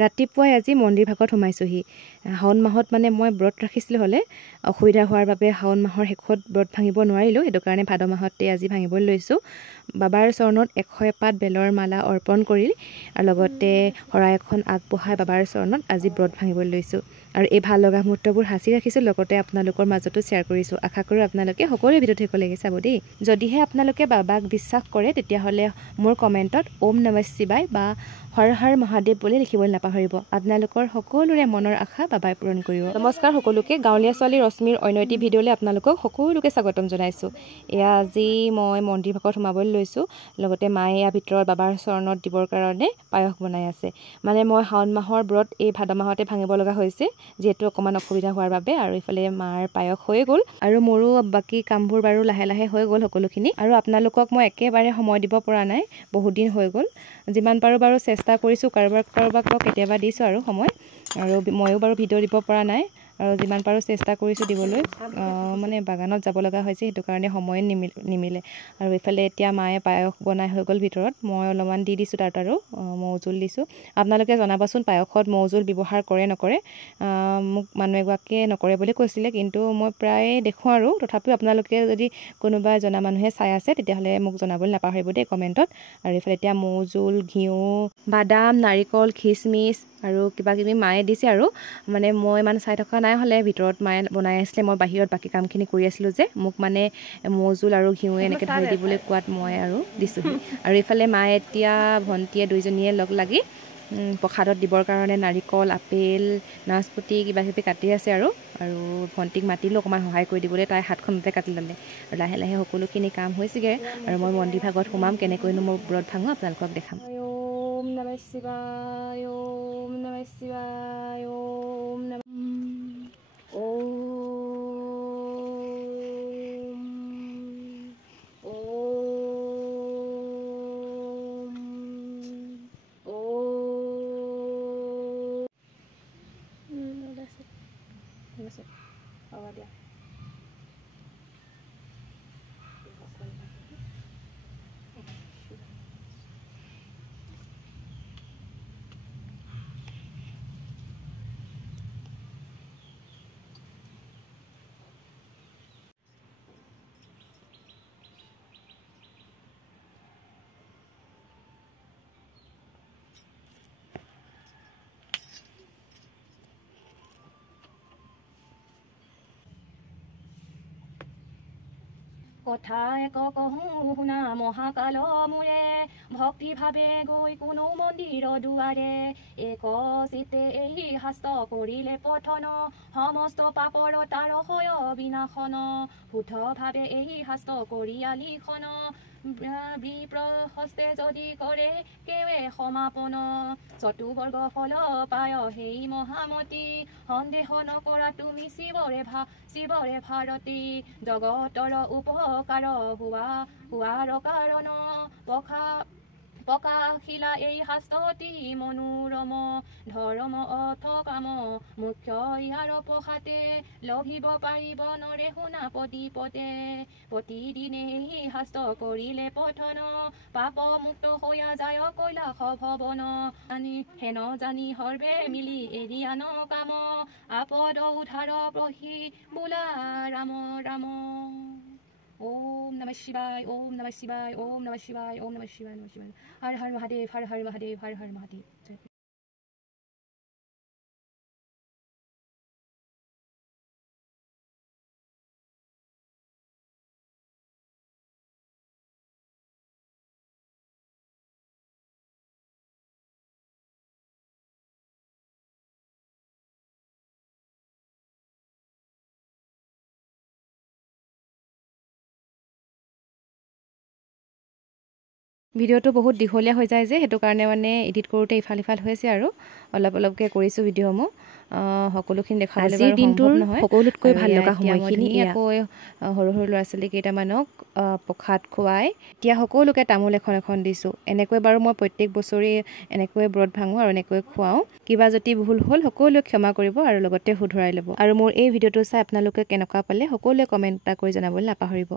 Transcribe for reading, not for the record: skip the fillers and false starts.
ৰাতিপুৱাই আজি মন্দিৰ ভাগত সোমাইছোহি। শাওণ মাহত মানে মই ব্ৰত ৰাখিছিলোঁ হ'লে অসুবিধা হোৱাৰ বাবে শাওণ মাহৰ শেষত ব্ৰত ভাঙিব নোৱাৰিলোঁ, সেইটো কাৰণে ভাদ মাহতে আজি ভাঙিবলৈ লৈছোঁ। বাবাৰ চৰণত 100 পাত বেলৰ মালা অৰ্পণ কৰি আৰু লগতে শৰাই এখন আগবঢ়াই বাবাৰ চৰণত আজি ব্ৰত ভাঙিবলৈ লৈছোঁ। আৰু এই ভাল লগা মুহূৰ্তবোৰ সাঁচি ৰাখিছোঁ, লগতে আপোনালোকৰ মাজতো শ্বেয়াৰ কৰিছোঁ। আশা কৰোঁ আপোনালোকে সকলোৱে ভিডিঅ'টো শেষলৈকে চাব দেই। যদিহে আপোনালোকে বাবাক বিশ্বাস কৰে তেতিয়াহ'লে মোৰ কমেণ্টত ওম নমঃ শিৱায় বা হৰ হৰ মহাদেৱ বুলি লিখিবলৈ নাপাহৰিব। আপোনালোকৰ সকলোৰে মনৰ আশা বাবাই পূৰণ কৰিব। নমস্কাৰ সকলোকে। গাঁৱলীয়া ছোৱালী ৰশ্মিৰ অন্য এটি ভিডিঅ'লৈ আপোনালোকক সকলোকে স্বাগতম জনাইছোঁ। এয়া আজি মই মন্দিৰ ভাগত সোমাবলৈ লৈছোঁ, লগতে মায়ে ইয়াৰ ভিতৰত বাবাৰ চৰণত দিবৰ কাৰণে পায়স বনাই আছে। মানে মই শাওণ মাহৰ ব্ৰত এই ভাদ মাহতে ভাঙিব লগা হৈছে, যিহেতু অকণমান অসুবিধা হোৱাৰ বাবে। আৰু ইফালে মাৰ পায়স হৈ গ'ল আৰু মোৰো বাকী কামবোৰ বাৰু লাহে লাহে হৈ গ'ল সকলোখিনি। আৰু আপোনালোকক মই একেবাৰে সময় দিব পৰা নাই, বহুত দিন হৈ গ'ল। যিমান পাৰোঁ বাৰু চেষ্টা কৰিছোঁ, কাৰোবাক কেতিয়াবা দিছোঁ আৰু সময়, আৰু ময়ো বাৰু ভিডিঅ' দিব পৰা নাই, আৰু যিমান পাৰোঁ চেষ্টা কৰিছোঁ দিবলৈ। মানে বাগানত যাব লগা হৈছে, সেইটো কাৰণে সময় নিমিলে। আৰু এইফালে এতিয়া মায়ে পায়স বনাই হৈ গ'ল ভিতৰত, মই অলপমান দি দিছোঁ তাত আৰু মৌ জোল দিছোঁ। আপোনালোকে জনাবচোন পায়সত মৌ জোল ব্যৱহাৰ কৰে নকৰে। মোক মানুহ এগৰাকীয়ে নকৰে বুলি কৈছিলে, কিন্তু মই প্ৰায়ে দেখোঁ আৰু। তথাপিও আপোনালোকে যদি কোনোবা জনা মানুহে চাই আছে তেতিয়াহ'লে মোক জনাবলৈ নাপাহৰিব দেই কমেণ্টত। আৰু এইফালে এতিয়া মৌ জোল, ঘিউ, বাদাম, নাৰিকল, খিচমিচ আৰু কিবাকিবি মায়ে দিছে আৰু। মানে মই ইমান চাই থকা নাই, হ'লে ভিতৰত মায়ে বনাই আছিলে, মই বাহিৰত বাকী কামখিনি কৰি আছিলোঁ যে। মোক মানে মৌ জোল আৰু ঘিউৱে এনেকৈ ঢালি দিবলৈ কোৱাত মই আৰু দিছোঁহি। আৰু এইফালে মায়ে এতিয়া ভণ্টিয়ে দুইজনীয়ে লগ লাগি প্ৰসাদত দিবৰ কাৰণে নাৰিকল, আপেল, নাচপতি কিবাকিবি কাটি আছে আৰু ভণ্টিক মাতিলোঁ অকণমান সহায় কৰি দিবলৈ, তাই হাতখনতে কাটি ল'লে। আৰু লাহে লাহে সকলোখিনি কাম হৈছেগৈ, আৰু মই মন্দিৰ ভাগত সোমাম, কেনেকৈনো মই ব্ৰত ভাঙোঁ আপোনালোকক দেখাম। ওম নমঃ শিৱায়, ওম নমঃ শিৱায়, ওম নমঃ হ'ব দিয়া। কথা এক কহোঁ শুনা মহাকাল মোৰে, ভক্তিভাৱে গৈ কোনো মন্দিৰ দুৱাৰে, এক চিতে এই শাস্ত্ৰ কৰিলে পঠন, সমস্ত পাপৰ তাৰ হয় বিনাশন, শুদ্ধভাৱে এই শাস্ত্ৰ কৰিয়ালি খন, বিপ্ৰহস্তে যদি কৰে কেৱে সমাপন, চতুবৰ্গ ফল পায় সেই মহামতী, সন্দেহ নকৰা তুমি শিৱৰে ভাৰতী, জগতৰ উপকাৰ হোৱাৰ কাৰণ, প্ৰকাশিলা এই শাস্ত্ৰটি মনোৰম, ধৰ্ম অৰ্থ কাম মুখ্য ইয়াৰ প্ৰসাতে, লভিব পাৰিব নৰে শুনা পদে, প্ৰতিদিনে এই শাস্ত্ৰ কৰিলে পঠন, পাপ মুক্ত হৈয়া যায় কৈলাস ভৱন, হেন জানি সৰ্বে মিলি এৰিয়ান কাম, আপদ উদ্ধাৰ প্ৰহি বোলা ৰাম ৰাম। ওম নমঃ শিৱায়, ওম নমঃ শিৱায়, ওম নমঃ শিৱায়, ওম নমঃ শিৱায়, নমঃ শিৱায়। হৰ হৰ মহাদেৱ, হৰ হৰ মহাদেৱ, হৰ হৰ মহাদেৱ। ভিডিঅ'টো বহুত দীঘলীয়া হৈ যায় যে, সেইটো কাৰণে মানে এডিট কৰোঁতে ইফাল সিফাল হৈছে আৰু অলপ অলপকৈ কৰিছোঁ ভিডিঅ'সমূহ। সকলোখিনি দেখাবলৈ বাৰু সম্ভৱ নহয়। সকলোতকৈ ভাল লগা সময়খিনি আকৌ সৰু সৰু ল'ৰা ছোৱালী কেইটামানক প্ৰসাদ খুৱাই এতিয়া সকলোকে তামোল এখন এখন দিছোঁ। এনেকৈ বাৰু মই প্ৰত্যেক বছৰেই এনেকৈ ব্ৰত ভাঙোঁ আৰু এনেকৈ খুৱাওঁ। কিবা যদি ভুল হ'ল সকলোৱে ক্ষমা কৰিব আৰু লগতে শুধৰাই ল'ব। আৰু মোৰ এই ভিডিঅ'টো চাই আপোনালোকে কেনেকুৱা পালে সকলোৱে কমেণ্ট এটা কৰি জনাবলৈ নাপাহৰিব।